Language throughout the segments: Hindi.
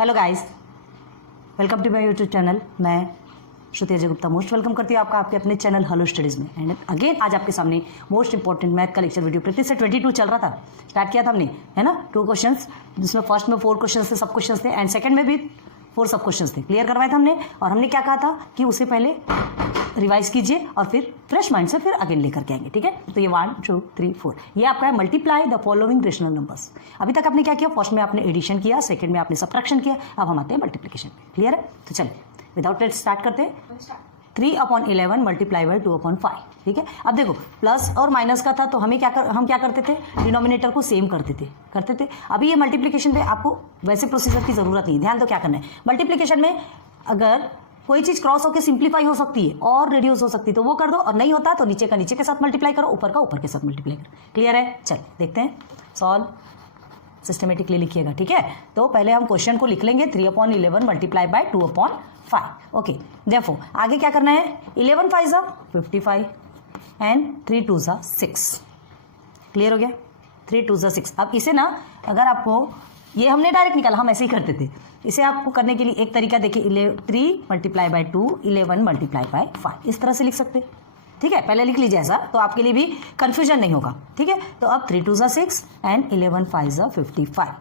Hello guys, welcome to my YouTube channel. मैं श्रुति अजय गुप्ता मोस्ट वेलकम करती हूँ आपका आपके अपने चैनल हेलो स्टडीज़ में। एंड अगेन आज आपके सामने मोस्ट इंपॉर्टेंट मैथ का लेक्चर वीडियो प्रैक्टिस से 22 चल रहा था, स्टार्ट किया था हमने, है ना। 2 क्वेश्चंस, जिसमें फर्स्ट में 4 क्वेश्चन थे, सब क्वेश्चन थे, एंड सेकंड में भी 4 सब क्वेश्चन थे, क्लियर करवाए थे हमने। और हमने क्या कहा था कि उससे पहले रिवाइज कीजिए और फिर फ्रेश माइंड से फिर अगेन लेकर के आएंगे, ठीक है। तो ये 1 2 3 4 ये आपका है multiply the following rational numbers. अभी तक आपने क्या किया, फर्स्ट में आपने एडिशन किया, सेकंड में आपने सब्ट्रैक्शन किया, अब हम आते हैं मल्टीप्लिकेशन पे, क्लियर है। तो चलिए विदाउट लेट स्टार्ट करते हैं। 3/11 मल्टीप्लाई बाई 2/5, ठीक है। अब देखो प्लस और माइनस का था तो हम क्या करते थे, डिनोमिनेटर को सेम करते थे। अभी ये मल्टीप्लिकेशन पे आपको वैसे प्रोसीजर की जरूरत नहीं, ध्यान दो क्या करना है। मल्टीप्लिकेशन में अगर कोई चीज क्रॉस होकर सिंप्लीफाई हो सकती है और रिड्यूस हो सकती है तो वो कर दो, और नहीं होता तो नीचे का नीचे के साथ मल्टीप्लाई करो, ऊपर का ऊपर के साथ मल्टीप्लाई करो, क्लियर है। चल देखते हैं, सॉल्व सिस्टमेटिकली लिखिएगा, ठीक है। तो पहले हम क्वेश्चन को लिख लेंगे 3/11 मल्टीप्लाई बाय 2/5, ओके। देयरफॉर आगे क्या करना है, 11 5 55 एंड 3 2 6, क्लियर हो गया। 3 2 6। अब इसे ना अगर आपको, ये हमने डायरेक्ट निकाला, हम ऐसे ही करते थे। इसे आपको करने के लिए एक तरीका देखिए, 3 मल्टीप्लाई बाय 2 11 मल्टीप्लाई बाय 5, इस तरह से लिख सकते, ठीक है। पहले लिख लीजिए ऐसा, तो आपके लिए भी कंफ्यूजन नहीं होगा, ठीक है। तो अब 3 2 6 एंड 11 5 55,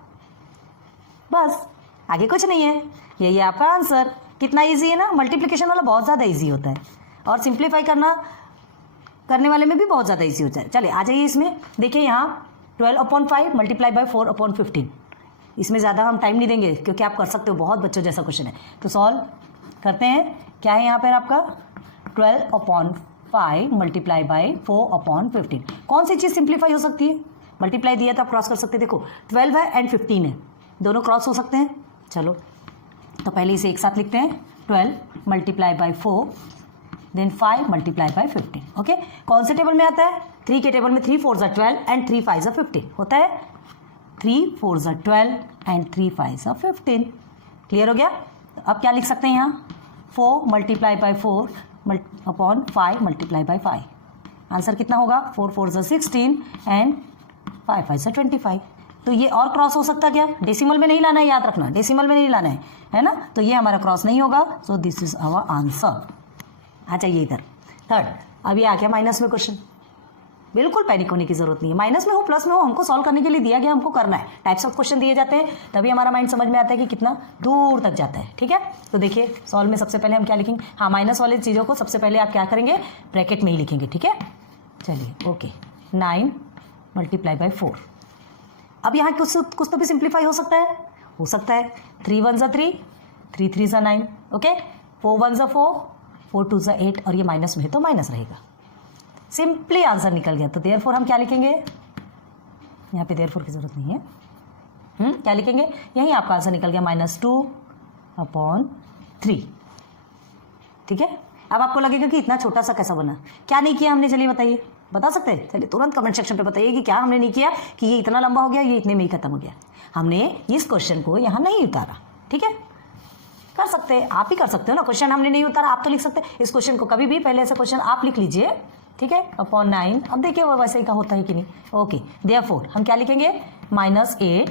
बस आगे कुछ नहीं है, यही है आपका आंसर। कितना इजी है ना, मल्टीप्लिकेशन वाला बहुत ज़्यादा इजी होता है और सिंप्लीफाई करने वाले में भी बहुत ज़्यादा इजी होता है। चलिए आ जाइए इसमें, देखिए यहाँ 12/5 मल्टीप्लाई बाय 4/15, इसमें ज़्यादा हम टाइम नहीं देंगे क्योंकि आप कर सकते हो, बहुत बच्चों जैसा क्वेश्चन है। तो सॉल्व करते हैं, क्या है यहाँ पर आपका 12/5 मल्टीप्लाई बाय 4/15। कौन सी चीज़ सिंप्लीफाई हो सकती है, मल्टीप्लाई दिया तो आप क्रॉस कर सकते हैं। देखो 12 है एंड 15 है, दोनों क्रॉस हो सकते हैं। चलो तो पहले इसे एक साथ लिखते हैं, 12 multiply by 4 then 5 multiply by 15, okay. कौन से टेबल में आता है, 3 के टेबल में 3 4 12 एंड 3 5 15 होता है। 3 4 12 एंड 3 5 15, क्लियर हो गया। अब क्या लिख सकते हैं यहाँ, 4 multiply by 4/5 multiply by 5, answer कितना होगा, 4 4 16 एंड 5 5 25। तो ये और क्रॉस हो सकता क्या, डेसिमल में नहीं लाना है, याद रखना, डेसिमल में नहीं लाना है ना। तो ये हमारा क्रॉस नहीं होगा, so this is our answer. आ जाइए इधर थर्ड। अभी आ गया माइनस में क्वेश्चन, बिल्कुल पैनिक होने की जरूरत नहीं है। माइनस में हो प्लस में हो, हमको सॉल्व करने के लिए दिया गया, हमको करना है। टाइप्स ऑफ क्वेश्चन दिए जाते हैं तभी हमारा माइंड समझ में आता है कि कितना दूर तक जाता है, ठीक है। तो देखिए सॉल्व में सबसे पहले हम क्या लिखेंगे, हाँ माइनस वाली चीज़ों को सबसे पहले आप क्या करेंगे, ब्रैकेट में ही लिखेंगे, ठीक है। चलिए ओके, 9 मल्टीप्लाई बाय 4। अब यहाँ कुछ तो भी सिंप्लीफाई हो सकता है। 3 1 3, 3 3 9, ओके। 4 1 4, 4 2 8, और ये माइनस में है तो माइनस रहेगा, सिंपली आंसर निकल गया। तो देयरफॉर हम क्या लिखेंगे, यहाँ पे देयरफॉर की जरूरत नहीं है, क्या लिखेंगे, यही आपका आंसर निकल गया, -2/3, ठीक है। अब आपको लगेगा कि इतना छोटा सा कैसा बना, क्या नहीं किया हमने, चलिए बताइए, बता सकते हैं, चलिए तुरंत कमेंट सेक्शन पे बताइए कि क्या हमने नहीं किया कि ये इतना लंबा हो गया, ये इतने में ही खत्म हो गया। हमने इस क्वेश्चन को यहाँ नहीं उतारा, ठीक है। कर सकते हैं, आप ही कर सकते हो ना, क्वेश्चन हमने नहीं उतारा, आप तो लिख सकते हैं इस क्वेश्चन को, कभी भी पहले ऐसा क्वेश्चन आप लिख लीजिए, ठीक है, /9। अब देखिए वो वैसे ही का होता है कि नहीं, ओके। देयरफॉर हम क्या लिखेंगे, -8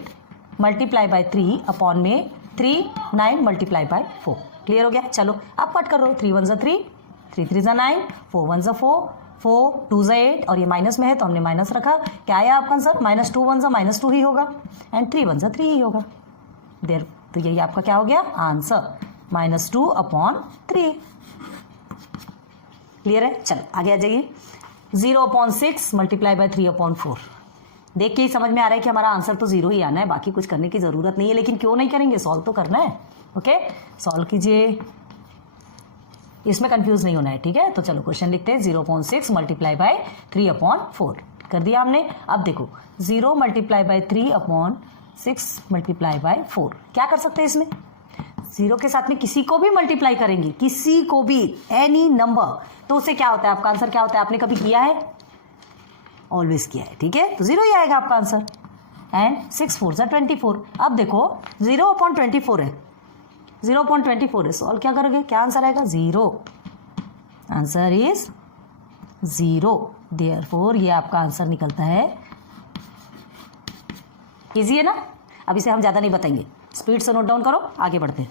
multiply by 3/3 9 multiply by 4, clear हो गया। चलो आप कट कर रहे हो, 3 1 3, 3 3 9, 4 1 4, 4 2 8, और ये माइनस में है तो हमने माइनस रखा। क्या आया आपका आंसर, -2 1 -2 ही होगा एंड 3 1 3 ही होगा। देयर तो यही आपका क्या हो गया आंसर, -2/3, क्लियर है। चल आगे आ जाइए, 0/6 मल्टीप्लाई बाय 3/4। देख के ही समझ में आ रहा है कि हमारा आंसर तो 0 ही आना है, बाकी कुछ करने की जरूरत नहीं है। लेकिन क्यों नहीं करेंगे, सॉल्व तो करना है, ओके। सॉल्व कीजिए, इसमें कंफ्यूज नहीं होना है, ठीक है। तो चलो क्वेश्चन लिखते हैं, 0/6 मल्टीप्लाई बाय 3/4 कर दिया हमने। अब देखो 0 मल्टीप्लाई बाय 3/6 मल्टीप्लाई बाय 4, क्या कर सकते हैं इसमें, 0 के साथ में किसी को भी मल्टीप्लाई करेंगे, किसी को भी, एनी नंबर, तो उससे क्या होता है, आपका आंसर क्या होता है, आपने कभी किया है, ऑलवेज किया है, ठीक है। तो 0 ही आएगा आपका आंसर, एंड 6 4 24। अब देखो 0/24 है, 0/24 है, सॉल्व क्या करोगे, क्या आंसर आएगा, 0, आंसर इज 0। देयरफॉर ये आपका आंसर निकलता है, इजी है ना। अब इसे हम ज़्यादा नहीं बताएंगे, स्पीड से नोट डाउन करो, आगे बढ़ते हैं।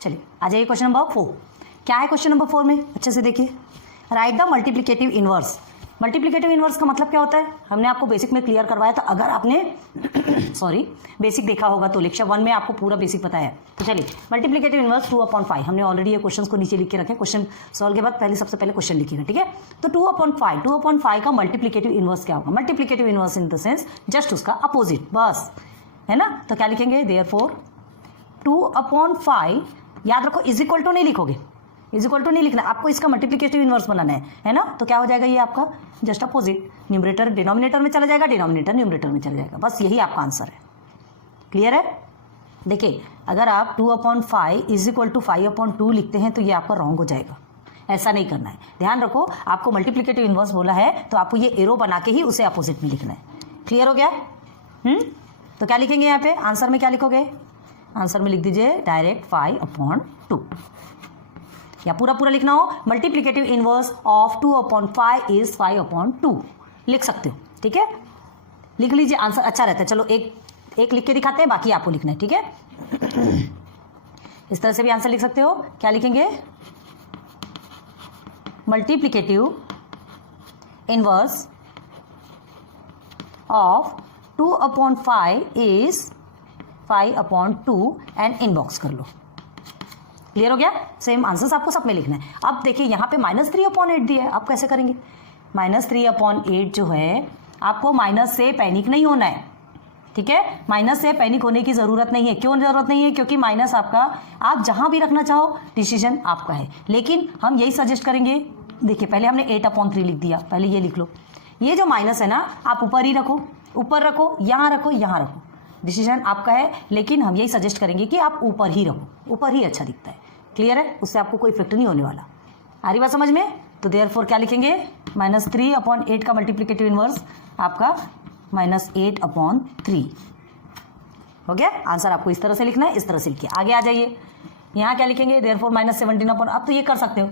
चलिए आ जाइए क्वेश्चन नंबर 4। क्या है क्वेश्चन नंबर 4 में, अच्छे से देखिए। Right the multiplicative inverse. Multiplicative inverse का मतलब क्या होता है, हमने आपको बेसिक में क्लियर करवाया था। अगर आपने सॉरी बेसिक देखा होगा तो लेक्चर 1 में आपको पूरा बेसिक बताया है। तो चलिए मल्टीप्लिकेटिव इनवर्स 2/5, हमने ऑलरेडी ये क्वेश्चन को नीचे लिख के रखे। क्वेश्चन सॉल्व के बाद पहले सबसे पहले क्वेश्चन लिखिएगा, ठीक है। तो 2/5 का मल्टीप्लिकेटिव इनवर्स क्या होगा। Multiplicative inverse in the sense just उसका अपोजिट, बस, है ना। तो क्या लिखेंगे, देयरफॉर 2/5, याद रखो इज इक्वल टू नहीं लिखोगे, इज इक्वल टू नहीं लिखना, आपको इसका मल्टीप्लिकेटिव इनवर्स बनाना है ना। तो क्या हो जाएगा ये आपका जस्ट अपोजिट, न्यूमरेटर डिनोमिनेटर में चला जाएगा, डिनोमिनेटर न्यूमरेटर में चला जाएगा, बस यही आपका आंसर है। क्लियर है। देखिए अगर आप 2/5 इज इक्वल टू 5/2 लिखते हैं तो ये आपका रॉन्ग हो जाएगा, ऐसा नहीं करना है। ध्यान रखो आपको मल्टीप्लिकेटिव इनवर्स बोला है तो आपको ये एरो बना के ही उसे अपोजिट में लिखना है। क्लियर हो गया। तो क्या लिखेंगे यहाँ पे, आंसर में क्या लिखोगे, आंसर में लिख दीजिए डायरेक्ट 5/2, या पूरा पूरा लिखना हो मल्टीप्लिकेटिव इनवर्स ऑफ 2/5 इज 5/2 लिख सकते हो, ठीक है। लिख लीजिए, आंसर अच्छा रहता है। चलो एक लिख के दिखाते हैं, बाकी आपको लिखना है, ठीक है। इस तरह से भी आंसर लिख सकते हो। क्या लिखेंगे, multiplicative inverse of 2/5 is 5/2 and inbox कर लो। क्लियर हो गया। सेम आंसर्स आपको सब में लिखना है। अब देखिए यहाँ पे -3/8 दिया है, आप कैसे करेंगे। -3/8 जो है आपको माइनस से पैनिक नहीं होना है, ठीक है। माइनस से पैनिक होने की जरूरत नहीं है। क्यों जरूरत नहीं है, क्योंकि माइनस आपका आप जहां भी रखना चाहो डिसीजन आपका है। लेकिन हम यही सजेस्ट करेंगे, देखिए पहले हमने 8/3 लिख दिया, पहले ये लिख लो। ये जो माइनस है ना आप ऊपर ही रखो, ऊपर रखो, यहाँ रखो, यहाँ रखो, डिसीजन आपका है। लेकिन हम यही सजेस्ट करेंगे कि आप ऊपर ही रहो, ऊपर ही अच्छा दिखता है। क्लियर है, उससे आपको कोई इफेक्ट नहीं होने वाला। आ रही बात समझ में। तो देयरफॉर क्या लिखेंगे, -3/8 का मल्टीप्लिकेटिव इनवर्स आपका -8/3 हो गया। आंसर आपको इस तरह से लिखना है, इस तरह से लिखिए। आगे आ जाइए, यहाँ क्या लिखेंगे, देयरफॉर -17 अब तो ये कर सकते हो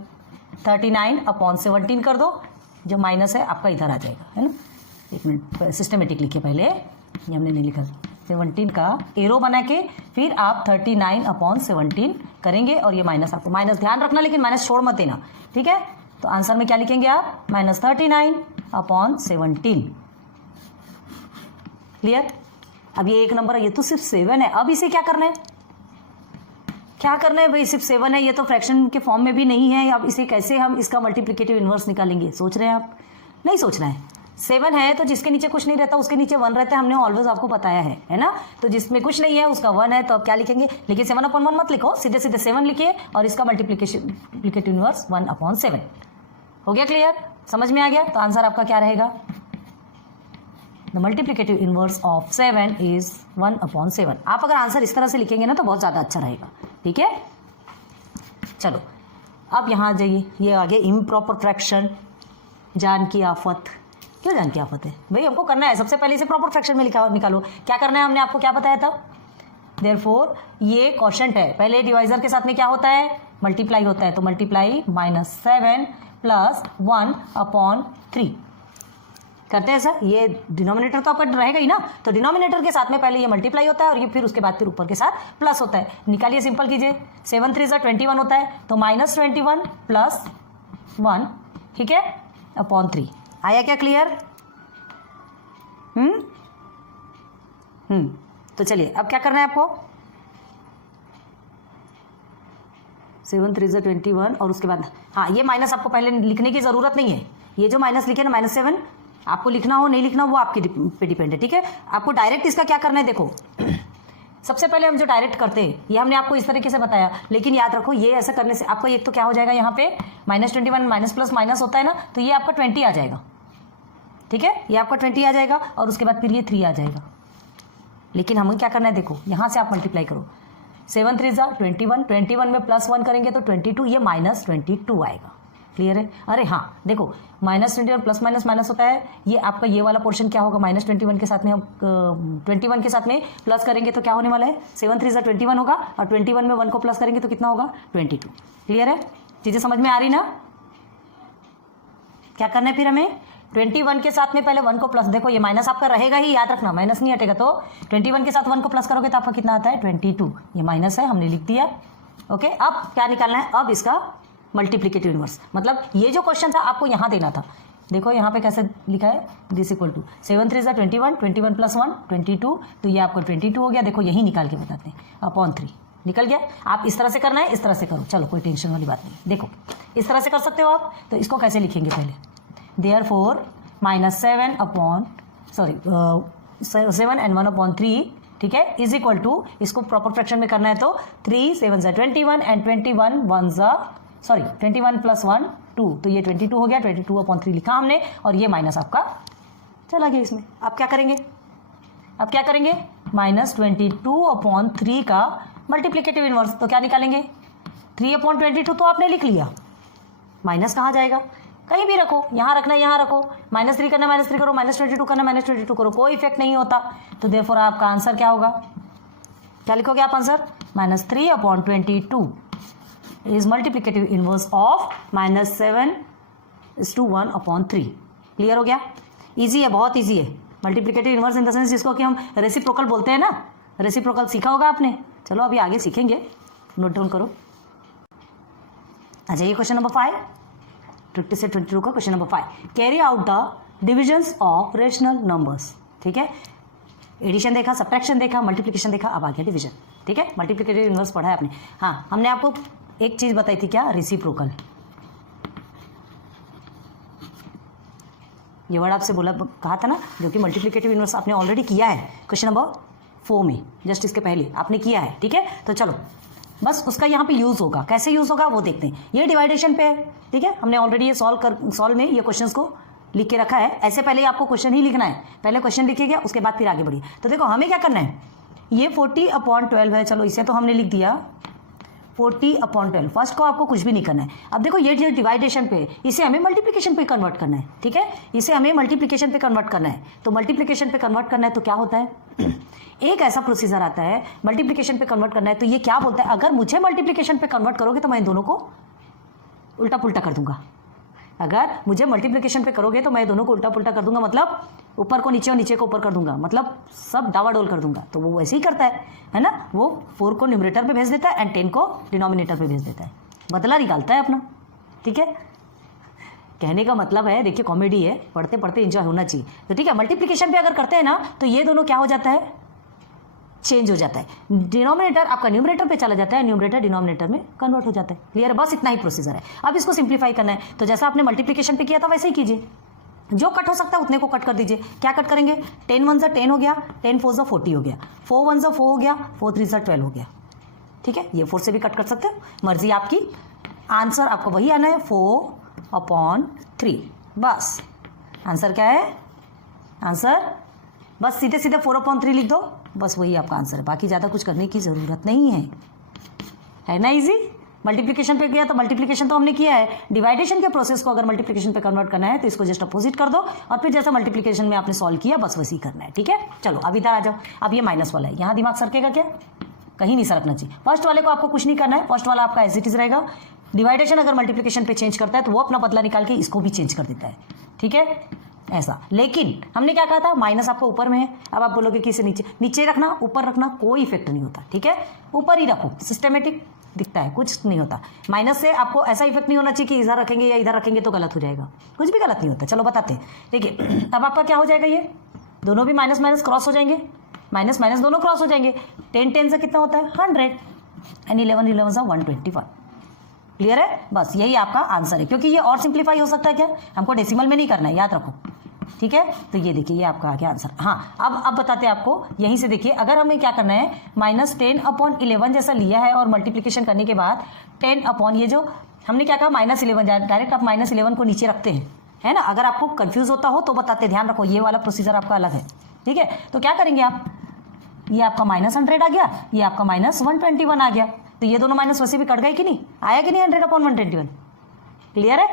39/17 कर दो, जो माइनस है आपका इधर आ जाएगा, है ना। एक मिनट सिस्टमेटिक लिखिए, पहले ये हमने नहीं लिखा, 17 का एरो बना के फिर आप 39/17 करेंगे और ये माइनस, आपको माइनस ध्यान रखना, लेकिन माइनस छोड़ मत देना, ठीक है। तो आंसर में क्या लिखेंगे आप, -39/17। क्लियर। अब ये एक नंबर है, ये तो सिर्फ 7 है। अब इसे क्या करना है, क्या करना है भाई, सिर्फ 7 है, ये तो फ्रैक्शन के फॉर्म में भी नहीं है। अब इसे कैसे हम इसका मल्टीप्लिकेटिव इनवर्स निकालेंगे, सोच रहे हैं आप, नहीं सोचना है। 7 है तो जिसके नीचे कुछ नहीं रहता उसके नीचे 1 रहता है, हमने ऑलवेज आपको बताया है ना। तो जिसमें कुछ नहीं है उसका 1 है, तो अब क्या लिखेंगे, लेकिन 7/1 मत लिखो, सीधे सीधे 7 लिखिए और इसका मल्टीप्लिकेटिव इनवर्स 1/7 हो गया। क्लियर, समझ में आ गया। तो आंसर आपका क्या रहेगा, the multiplicative inverse of 7 is 1/7। आप अगर आंसर इस तरह से लिखेंगे ना तो बहुत ज़्यादा अच्छा रहेगा, ठीक है। चलो अब यहाँ जाइए, ये आगे इम्प्रॉपर फ्रैक्शन, जान की आफत। क्यों जान की आफत है भाई, हमको करना है सबसे पहले इसे प्रॉपर फ्रैक्शन में निकालो। क्या करना है, हमने आपको क्या बताया था, देयरफॉर ये क्वोशंट है। पहले डिवाइजर के साथ में क्या होता है, मल्टीप्लाई होता है, तो मल्टीप्लाई -7 + 1/3 करते हैं सर। ये डिनोमिनेटर तो आपका रहेगा ही ना, तो डिनोमिनेटर के साथ में पहले ये मल्टीप्लाई होता है और ये फिर उसके बाद फिर ऊपर के साथ प्लस होता है। निकालिए, सिंपल कीजिए, 7 3 21 होता है, तो -21 + 1, ठीक है, /3 आया क्या। क्लियर। तो चलिए अब क्या करना है आपको, 7 3 21 और उसके बाद हाँ ये माइनस आपको पहले लिखने की जरूरत नहीं है। ये जो माइनस लिखे ना -7, आपको लिखना हो नहीं लिखना वो आपके पे डिपेंड है, ठीक है। आपको डायरेक्ट इसका क्या करना है, देखो सबसे पहले हम जो डायरेक्ट करते हैं ये हमने आपको इस तरीके से बताया, लेकिन याद रखो ये ऐसा करने से आपको एक तो क्या हो जाएगा, यहाँ पे -21 माइनस प्लस माइनस होता है ना, तो ये आपका 20 आ जाएगा, ठीक है। ये आपका 20 आ जाएगा और उसके बाद फिर ये 3 आ जाएगा। लेकिन हमें क्या करना है, देखो यहाँ से आप मल्टीप्लाई करो, 7 3 21, 21 में +1 करेंगे तो 22, ये -22 आएगा। क्लियर है। अरे हाँ देखो, -21 प्लस माइनस माइनस होता है, ये आपका ये वाला पोर्शन क्या होगा, -21 के साथ में हम 21 के साथ में प्लस करेंगे तो क्या होने वाला है, 7 3 21 होगा और 21 में 1 को प्लस करेंगे तो कितना होगा, 22। क्लियर है, चीज़ें समझ में आ रही ना। क्या करना है फिर हमें, 21 के साथ में पहले 1 को प्लस, देखो ये माइनस आपका रहेगा ही, याद रखना माइनस नहीं हटेगा। तो 21 के साथ 1 को प्लस करोगे तो आपका कितना आता है 22, ये माइनस है हमने लिख दिया। ओके, अब क्या निकालना है, अब इसका मल्टीप्लिकेटिव इनवर्स, मतलब ये जो क्वेश्चन था आपको यहाँ देना था। देखो यहाँ पे कैसे लिखा है, दिस इक्वल टू 7 3 21, 21 प्लस 1 22, तो ये आपको 22 हो गया। देखो यही निकाल के बताते हैं, अपॉन 3 निकल गया। आप इस तरह से करना है, इस तरह से करो, चलो कोई टेंशन वाली बात नहीं। देखो इस तरह से कर सकते हो आप, तो इसको कैसे लिखेंगे पहले, देयरफॉर -7 अपॉन 7 and 1/3, ठीक है, इज इक्वल टू, इसको प्रॉपर फ्रैक्शन में करना है तो 3 7 21 एंड 21 प्लस 1 2, तो ये 22 हो गया, 22/3 लिखा हमने, और ये माइनस आपका चला गया इसमें। अब क्या करेंगे, -22/3 का मल्टीप्लिकेटिव इनवर्स, तो क्या निकालेंगे, 3/22 तो आपने लिख लिया, माइनस कहाँ जाएगा, कहीं भी रखो, यहाँ रखना है यहाँ रखो, -3 करना -3 करो, -22 करना -22 करो, कोई इफेक्ट नहीं होता। तो देयरफॉर आपका आंसर क्या होगा, क्या लिखोगे आप answer, -3/22 is multiplicative inverse of -7:1/3। Clear हो गया, इजी है, बहुत इजी है। Multiplicative inverse in the sense जिसको कि हम रेसिप्रोकल बोलते हैं ना, रेसिप्रोकल सीखा होगा आपने। चलो अभी आगे सीखेंगे, नोट डाउन करो। आ जाइए क्वेश्चन नंबर 5, 20 से 22 का question number 5, carry out the divisions of rational numbers. ठीक है, एडिशन देखा, सब्ट्रैक्शन देखा, मल्टीप्लिकेशन देखा, अब आ गया डिवीजन। ठीक है, मल्टीप्लिकेटिव इनवर्स पढ़ा है आपने। हाँ, हमने आपको एक चीज बताई थी, क्या, रेसिप्रोकल। ये वर्ड आपसे बोला, कहा था ना, जो कि मल्टीप्लिकेटिव इनवर्स आपने ऑलरेडी किया है क्वेश्चन नंबर 4 में, जस्ट इसके पहले आपने किया है। ठीक है, तो चलो बस उसका यहाँ पे यूज होगा, कैसे यूज होगा वो देखते हैं। ये डिवाइडेशन पे है, ठीक है, हमने ऑलरेडी ये सॉल्व में ये क्वेश्चंस को लिख के रखा है। ऐसे पहले आपको क्वेश्चन ही लिखना है, पहले क्वेश्चन लिखिएगा, उसके बाद फिर आगे बढ़िए। तो देखो हमें क्या करना है, ये 40/12 है, चलो इसे तो हमने लिख दिया 40/12। फर्स्ट को आपको कुछ भी नहीं करना है। अब देखो ये जो डिवाइडेशन पे है, इसे हमें मल्टीप्लिकेशन पे कन्वर्ट करना है। ठीक है, इसे हमें मल्टीप्लिकेशन पे कन्वर्ट करना है। तो मल्टीप्लिकेशन पे कन्वर्ट करना है तो क्या होता है, एक ऐसा प्रोसीजर आता है, मल्टीप्लिकेशन पे कन्वर्ट करना है तो ये क्या बोलता है, अगर मुझे मल्टीप्लिकेशन पे कन्वर्ट करोगे तो मैं इन दोनों को उल्टा पुल्टा कर दूंगा। अगर मुझे मल्टीप्लिकेशन पे करोगे तो मैं दोनों को उल्टा पुल्टा कर दूंगा, मतलब ऊपर को नीचे और नीचे को ऊपर कर दूंगा, मतलब सब डावाडोल कर दूंगा। तो वो वैसे ही करता है ना, वो 4 को न्यूमरेटर पे भेज देता है एंड 10 को डिनोमिनेटर पे भेज देता है, बदला निकालता है अपना। ठीक है, कहने का मतलब है, देखिए कॉमेडी है, पढ़ते पढ़ते एंजॉय होना चाहिए। तो ठीक है, मल्टीप्लिकेशन पे अगर करते हैं ना तो ये दोनों क्या हो जाता है, चेंज हो जाता है। डिनोमिनेटर आपका न्यूमरेटर पे चला जाता है, न्यूमरेटर डिनोमिनेटर में कन्वर्ट हो जाता है। क्लियर है, बस इतना ही प्रोसीजर है। अब इसको सिंप्लीफाई करना है, तो जैसा आपने मल्टीप्लिकेशन पे किया था वैसे ही कीजिए, जो कट हो सकता है उतने को कट कर दीजिए। क्या कट करेंगे, 10 1 10 हो गया, 10 4 40 हो गया, 4 1 4 हो गया, 4 3 12 हो गया। ठीक है, ये 4 से भी कट कर सकते हो, मर्जी आपकी। आंसर आपको वही आना है, 4/3। बस आंसर क्या है, आंसर बस सीधे सीधे 4/3 लिख दो, बस वही आपका आंसर है। बाकी ज़्यादा कुछ करने की ज़रूरत नहीं है ना, इजी। मल्टीप्लिकेशन पे किया तो मल्टीप्लिकेशन तो हमने किया है, डिवाइडेशन के प्रोसेस को अगर मल्टीप्लिकेशन पे कन्वर्ट करना है तो इसको जस्ट अपोजिट कर दो, और फिर जैसा मल्टीप्लिकेशन में आपने सॉल्व किया बस वैसे ही करना है। ठीक है, चलो अब इधर आ जाओ। अब ये माइनस वाला है, यहाँ दिमाग सरकेगा क्या, कहीं नहीं सरकना चाहिए। फर्स्ट वाले को आपको कुछ नहीं करना है, फर्स्ट वाला आपका एज इट इज रहेगा। डिवाइडेशन अगर मल्टीप्लिकेशन पे चेंज करता है तो वो अपना बदला निकाल के इसको भी चेंज कर देता है। ठीक है, ऐसा। लेकिन हमने क्या कहा था, माइनस आपको ऊपर में है। अब आप बोलोगे कि इसे नीचे नीचे रखना, ऊपर रखना, कोई इफेक्ट नहीं होता। ठीक है, ऊपर ही रखो, सिस्टमेटिक दिखता है, कुछ नहीं होता। माइनस से आपको ऐसा इफेक्ट नहीं होना चाहिए कि इधर रखेंगे या इधर रखेंगे तो गलत हो जाएगा, कुछ भी गलत नहीं होता। चलो बताते हैं। देखिए अब आपका क्या हो जाएगा, ये दोनों भी माइनस माइनस क्रॉस हो जाएंगे, माइनस माइनस दोनों क्रॉस हो जाएंगे। 10 10 से कितना होता है 100 एंड 11 11 से 121। क्लियर है, बस यही आपका आंसर है। क्योंकि ये और सिंप्लीफाई हो सकता है क्या, हमको डेसिमल में नहीं करना है, याद रखो। ठीक है, तो ये देखिए ये आपका आ गया आंसर। हाँ, अब बताते हैं आपको, यहीं से देखिए अगर हमें क्या करना है, -10/11 जैसा लिया है और मल्टीप्लिकेशन करने के बाद 10 ये जो हमने क्या कहा -11, डायरेक्ट आप -11 को नीचे रखते हैं, है ना। अगर आपको कंफ्यूज होता हो तो बताते, ध्यान रखो ये वाला प्रोसीजर आपका अलग है। ठीक है, तो क्या करेंगे आप, ये आपका -100 आ गया, ये आपका -121 आ गया, तो ये दोनों माइनस वैसे भी कट गए कि नहीं, आया कि नहीं 100/121। क्लियर है,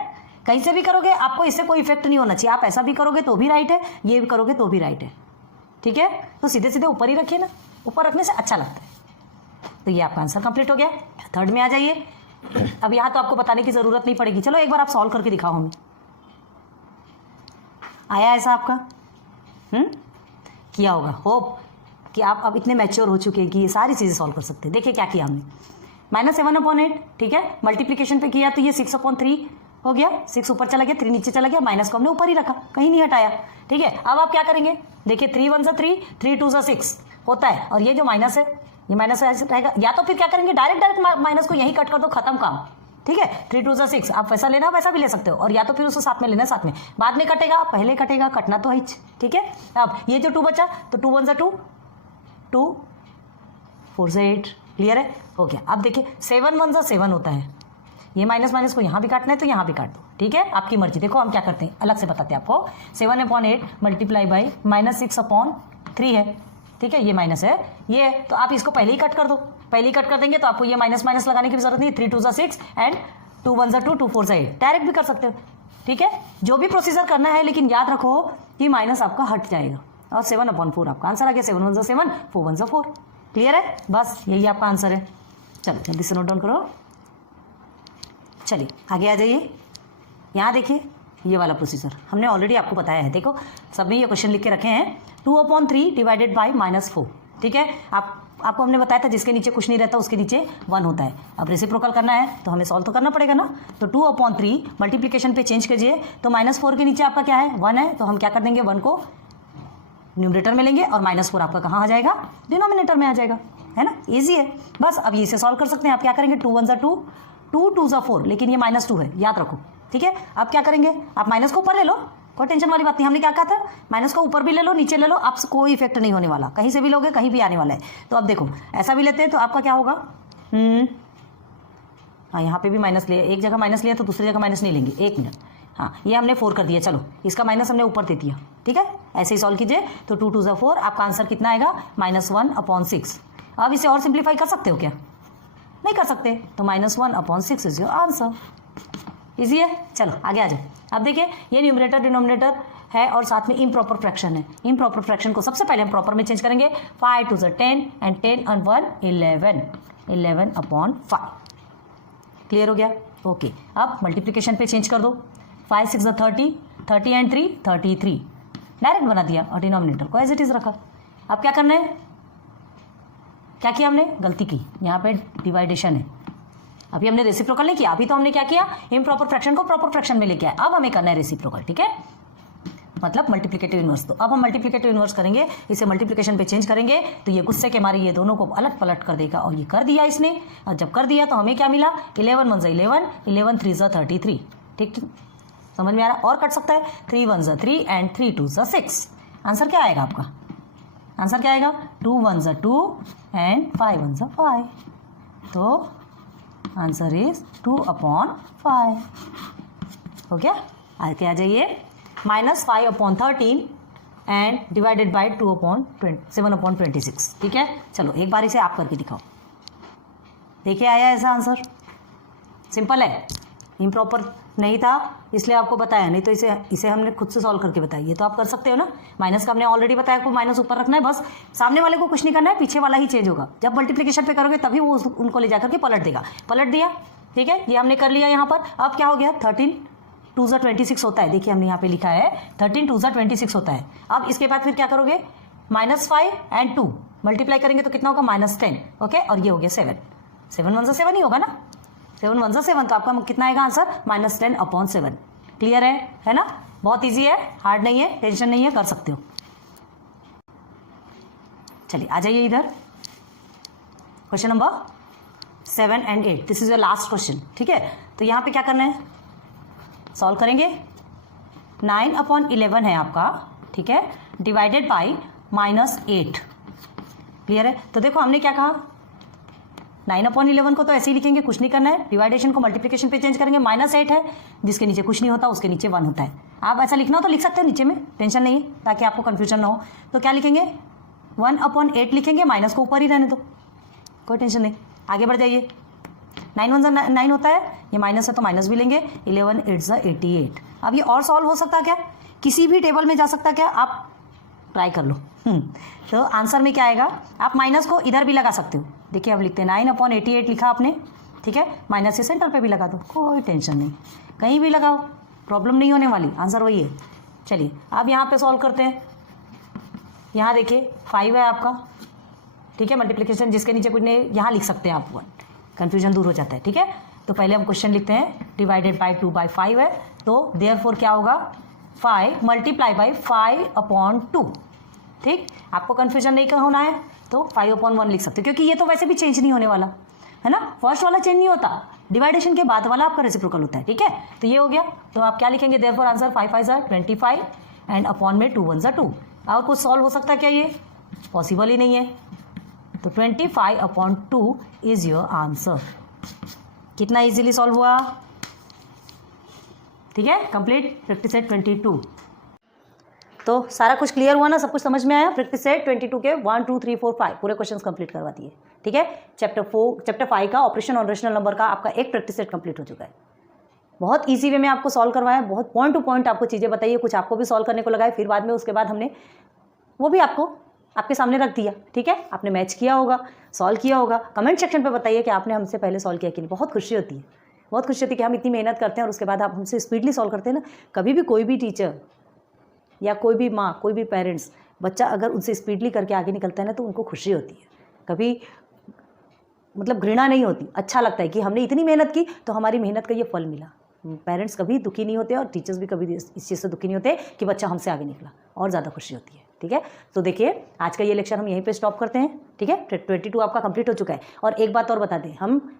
कहीं से भी करोगे आपको इससे कोई इफेक्ट नहीं होना चाहिए। आप ऐसा भी करोगे तो भी राइट है, ये भी करोगे तो भी राइट है। ठीक है, तो सीधे सीधे ऊपर ही रखिए ना, ऊपर रखने से अच्छा लगता है। तो ये आपका आंसर कंप्लीट हो गया। थर्ड में आ जाइए। अब यहाँ तो आपको बताने की जरूरत नहीं पड़ेगी, चलो एक बार आप सॉल्व करके दिखाओ हमें। आया ऐसा आपका? किया होगा। होप कि आप अब इतने मैच्योर हो चुके हैं कि ये सारी चीज़ें सॉल्व कर सकते हैं। देखिए क्या किया हमने, -7/8, ठीक है, मल्टीप्लीकेशन पे किया तो ये 6/3 हो गया, 6 ऊपर चला गया, 3 नीचे चला गया, माइनस को हमने ऊपर ही रखा, कहीं नहीं हटाया, ठीक है। अब आप क्या करेंगे, देखिए 3 1 3, 3 2 6 होता है, और ये जो माइनस है ये माइनस रहेगा, या तो फिर क्या करेंगे डायरेक्ट माइनस को यहीं कट कर दो, खत्म काम, ठीक है। 3 2 6, आप वैसा लेना वैसा भी ले सकते हो, और या तो फिर उसको साथ में लेना, साथ में बाद में कटेगा, पहले कटेगा, कटना तो है, ठीक है। अब ये जो 2 बचा तो 2 1 2, 2 4 8, क्लियर है, हो गया। अब देखिए 7 1 7 होता है, ये माइनस माइनस को यहाँ भी काटना है तो यहाँ भी काट दो, ठीक है, आपकी मर्जी। देखो हम क्या करते हैं, अलग से बताते हैं आपको। 7/8 मल्टीप्लाई बाई -6/3 है, ठीक है, ये माइनस है, ये है, तो आप इसको पहले ही कट कर दो, पहले ही कट कर देंगे तो आपको ये माइनस माइनस लगाने की भी जरूरत नहीं। 3 2 6 एंड 2 1 2, 2 4 8, डायरेक्ट भी कर सकते हो, ठीक है, जो भी प्रोसीजर करना है, लेकिन याद रखो कि माइनस आपका हट जाएगा, और 7/4 आपका आंसर आ गया। 7 1 7, 4 1 4, क्लियर है, बस यही आपका आंसर है। चलो जल्दी से नोट डाउन करो। चलिए आगे आ जाइए, यहाँ देखिए ये वाला प्रोसीजर हमने ऑलरेडी आपको बताया है, देखो सब में ये क्वेश्चन लिख के रखे हैं। 2/3 डिवाइडेड बाई -4, ठीक है, आपको हमने बताया था जिसके नीचे कुछ नहीं रहता उसके नीचे 1 होता है। अब रेसिप्रोकल करना है तो हमें सॉल्व तो करना पड़ेगा ना, तो 2/3 मल्टीप्लीकेशन पे चेंज कीजिए, तो -4 के नीचे आपका क्या है, 1 है, तो हम क्या कर देंगे, 1 को न्यूमरेटर में लेंगे, और -4 आपका कहाँ आ जाएगा, डिनोमिनेटर में आ जाएगा, है ना, ईजी है, बस। अब इसे सॉल्व कर सकते हैं, आप क्या करेंगे, 2 1 2, 2 2 4, लेकिन ये -2 है, याद रखो, ठीक है। अब क्या करेंगे, आप माइनस को ऊपर ले लो, कोई टेंशन वाली बात नहीं, हमने क्या कहा था, माइनस को ऊपर भी ले लो नीचे ले लो, आपसे कोई इफेक्ट नहीं होने वाला, कहीं से भी लोगे कहीं भी आने वाला है। तो अब देखो ऐसा भी लेते हैं तो आपका क्या होगा, हाँ यहाँ पे भी माइनस लिया, एक जगह माइनस लिया तो दूसरी जगह माइनस नहीं लेंगे, 1 मिनट, हाँ ये हमने 4 कर दिया, चलो इसका माइनस हमने ऊपर दे दिया, ठीक है, ऐसे ही सॉल्व कीजिए। तो 2 2 4, आपका आंसर कितना आएगा, -1/6। अब इसे और सिंप्लीफाई कर सकते हो क्या, नहीं कर सकते, तो -1/6 इज योर आंसर, इजी है। चलो आगे आ जाओ। अब देखिए ये न्यूमरेटर डिनोमिनेटर है और साथ में इम्प्रॉपर फ्रैक्शन है, इम्प्रॉपर फ्रैक्शन को सबसे पहले हम प्रॉपर में चेंज करेंगे। 5 2 10 एंड 10 and 1 11, 11/5, क्लियर हो गया, ओके। अब मल्टीप्लीकेशन पे चेंज कर दो, 5 6 30, 30 and 3 33, डायरेक्ट बना दिया, और डिनोमिनेटर को एज इट इज रखा। अब क्या करना है, क्या किया हमने, गलती की, यहाँ पे डिवाइडेशन है, अभी हमने रेसिप्रोकल नहीं किया, अभी तो हमने क्या किया, इम्प्रॉपर फ्रैक्शन को प्रॉपर फ्रैक्शन में लेके आए, अब हमें करना है रेसिप्रोकल, ठीक है, मतलब मल्टीप्लिकेटिव इनवर्स। तो अब हम मल्टीप्लिकेटिव इनवर्स करेंगे, इसे मल्टीप्लिकेशन पे चेंज करेंगे, तो ये गुस्से के मारे ये दोनों को अलट पलट कर देगा, और ये कर दिया इसने, और जब कर दिया तो हमें क्या मिला, 11 1 11, 11 3 33, ठीक, समझ में आ रहा, और कट सकता है, 3 1 3 एंड 3 2 6, आंसर क्या आएगा आपका, आंसर क्या आएगा, 2 1 2 एंड 5 1 5, तो आंसर इज 2/5, हो गया। आगे आ जाइए, -5/13 एंड डिवाइडेड बाई 7/26, ठीक है। चलो एक बार इसे आप करके दिखाओ, देखिए आया ऐसा आंसर, सिंपल है, इम्प्रॉपर नहीं था इसलिए आपको बताया, नहीं तो इसे हमने खुद से सॉल्व करके बताया, ये तो आप कर सकते हो ना। माइनस का हमने ऑलरेडी बताया, आपको माइनस ऊपर रखना है, बस सामने वाले को कुछ नहीं करना है, पीछे वाला ही चेंज होगा। जब मल्टीप्लिकेशन पे करोगे तभी वो उनको ले जाकर के पलट देगा, पलट दिया, ठीक है, ये हमने कर लिया यहाँ पर। अब क्या हो गया, 13 2 26 होता है, देखिए हमने यहाँ पे लिखा है 13 2 26 होता है। अब इसके बाद फिर क्या करोगे, -5 एंड 2 मल्टीप्लाई करेंगे तो कितना होगा, -10, ओके, और ये हो गया 7, 7 1 7 ही होगा ना, 7 1 7, तो आपका कितना आएगा आंसर, -10/7, क्लियर है ना, बहुत इजी है, हार्ड नहीं है, टेंशन नहीं है, कर सकते हो। चलिए आ जाइए इधर, question number 7 and 8, this is your last question, ठीक है। तो यहाँ पे क्या करना है, सॉल्व करेंगे, 9/11 है आपका, ठीक है, डिवाइडेड बाई -8, क्लियर है। तो देखो हमने क्या कहा, 9/11 को तो ऐसे ही लिखेंगे, कुछ नहीं करना है, डिवाइडेशन को मल्टीप्लिकेशन पे चेंज करेंगे, -8 है, जिसके नीचे कुछ नहीं होता उसके नीचे 1 होता है। आप ऐसा लिखना हो तो लिख सकते हो नीचे में, टेंशन नहीं है, ताकि आपको कंफ्यूजन ना हो। तो क्या लिखेंगे, 1/8 लिखेंगे, माइनस को ऊपर ही रहने दो, कोई टेंशन नहीं, आगे बढ़ जाइए। 9 1 9 होता है, ये माइनस है तो माइनस भी लेंगे, 11 8 88। अब ये और सॉल्व हो सकता क्या, किसी भी टेबल में जा सकता क्या, आप ट्राई कर लो। तो आंसर में क्या आएगा, आप माइनस को इधर भी लगा सकते हो, देखिए अब लिखते हैं 9/88 लिखा आपने, ठीक है, माइनस से सेंटर पे भी लगा दो, कोई टेंशन नहीं, कहीं भी लगाओ, प्रॉब्लम नहीं होने वाली, आंसर वही है। चलिए अब यहाँ पे सॉल्व करते हैं। यहाँ देखिए 5 है आपका, ठीक है, मल्टीप्लिकेशन जिसके नीचे कुछ नहीं, यहाँ लिख सकते हैं आप 1, कन्फ्यूजन दूर हो जाता है, ठीक है। तो पहले हम क्वेश्चन लिखते हैं, डिवाइडेड बाई 2/5 है, तो देयरफॉर क्या होगा 5 मल्टीप्लाई बाई 5/2, ठीक। आपको कन्फ्यूजन नहीं होना है तो 5/1 लिख सकते हो, क्योंकि ये तो वैसे भी चेंज नहीं होने वाला है ना, फर्स्ट वाला चेंज नहीं होता, डिवाइडेशन के बाद वाला आपका रेसिप्रोकल होता है, ठीक है। तो ये हो गया, तो आप क्या लिखेंगे, देयरफॉर आंसर 5 5 ज़ा 25 एंड अपॉन में 2 1 ज़ा 2। और कुछ सॉल्व हो सकता है क्या, ये पॉसिबल ही नहीं है। तो 25/2 इज योर आंसर। कितना इजीली सॉल्व हुआ, ठीक है, कंप्लीट। Practice set 22। तो सारा कुछ क्लियर हुआ ना, सब कुछ समझ में आया। प्रैक्टिस सेट 22 के 1 2 3 4 5 पूरे क्वेश्चंस कंप्लीट करवा दिए, ठीक है। चैप्टर 5 का ऑपरेशन ऑन रेशनल नंबर का आपका एक प्रैक्टिस सेट कंप्लीट हो चुका है। बहुत ईजी वे में आपको सॉल्व करवाया, बहुत पॉइंट टू पॉइंट आपको चीज़ें बताइए, कुछ आपको भी सॉल्व करने को लगाए, फिर बाद में उसके बाद हमने वो भी आपको आपके सामने रख दिया, ठीक है। आपने मैच किया होगा, सॉल्व किया होगा। कमेंट सेक्शन पे बताइए कि आपने हमसे पहले सॉल्व किया कि नहीं। बहुत खुशी होती है, बहुत खुशी होती है कि हम इतनी मेहनत करते हैं और उसके बाद आप हमसे स्पीडली सॉल्व करते हैं ना। कभी भी कोई भी टीचर या कोई भी माँ, कोई भी पेरेंट्स, बच्चा अगर उनसे स्पीडली करके आगे निकलता है ना तो उनको खुशी होती है, कभी मतलब घृणा नहीं होती, अच्छा लगता है कि हमने इतनी मेहनत की तो हमारी मेहनत का ये फल मिला। पेरेंट्स कभी दुखी नहीं होते और टीचर्स भी कभी इस चीज़ से दुखी नहीं होते कि बच्चा हमसे आगे निकला, और ज़्यादा खुशी होती है, ठीक है। तो देखिए आज का ये लेक्चर हम यहीं पे स्टॉप करते हैं, ठीक है। 22 आपका कंप्लीट हो चुका है। और एक बात और बता दें,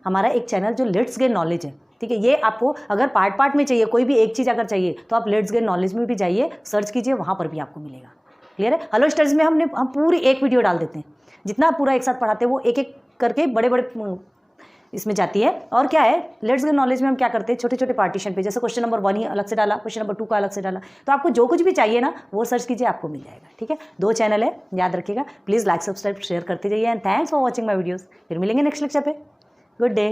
हमारा एक चैनल जो लेट्स गेन नॉलेज है, ठीक है, ये आपको अगर पार्ट पार्ट में चाहिए, कोई भी एक चीज़ अगर चाहिए तो आप लेट्स गेन नॉलेज में भी जाइए, सर्च कीजिए, वहाँ पर भी आपको मिलेगा। क्लियर है। हेलो स्टडीज में हम पूरी एक वीडियो डाल देते हैं, जितना पूरा एक साथ पढ़ाते हैं वो एक एक करके बड़े बड़े इसमें जाती है। और क्या है, लेट्स गेन नॉलेज में हम क्या करते हैं, छोटे छोटे पार्टीशन पे, जैसे क्वेश्चन नंबर 1 ही अलग से डाला, क्वेश्चन नंबर 2 का अलग से डाला, तो आपको जो कुछ भी चाहिए ना वो सर्च कीजिए, आपको मिल जाएगा, ठीक है। 2 चैनल है, याद रखिएगा। प्लीज़ लाइक सब्सक्राइब शेयर करते जाइए and thanks for watching my videos. फिर मिलेंगे नेक्स्ट लेक्चर पे। Good day.